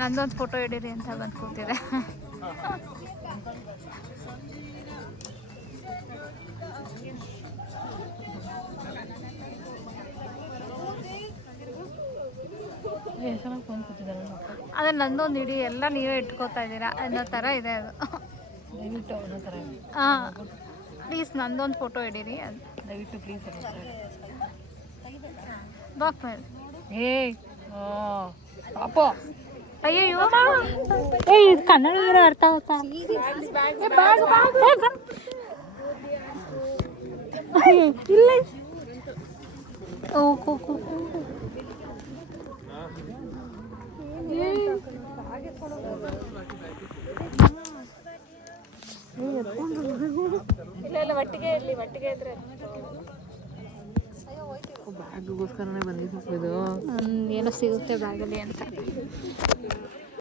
ನಂದೊಂದು ಫೋಟೋ ಹಿಡೀರಿ ಅಂತ ಬಂದು ಕೂತಿದೆ. ಅದೇ ನಂದೊಂದು ಇಡೀ ಎಲ್ಲ ನೀವೇ ಇಟ್ಕೋತಾ ಇದ್ದೀರಾ ಅನ್ನೋ ಥರ ಇದೆ ಅದು. ಹಾಂ ಪ್ಲೀಸ್ ನಂದೊಂದು ಫೋಟೋ ಹಿಡೀರಿ ಅದು ದಯವಿಟ್ಟು ಪ್ಲೀಸ್ ಬಾಕ್ ಮೇಲೆ. ಪಾಪ ಅಯ್ಯೋ ಇದು ಕನ್ನಡ ಇರೋ ಅರ್ಥ ಆಗುತ್ತಾ? ಇಲ್ಲ ಇಲ್ಲ ಒಟ್ಟಿಗೆ ಇರಲಿ, ಒಟ್ಟಿಗೆ ಇದ್ರೆ ಬ್ಯಾಗ್ಗೋಸ್ಕರನೇ ಬಂದಿದ್ದು ಇದು. ಏನೋ ಸಿಗುತ್ತೆ ಬ್ಯಾಗಲ್ಲಿ ಅಂತ.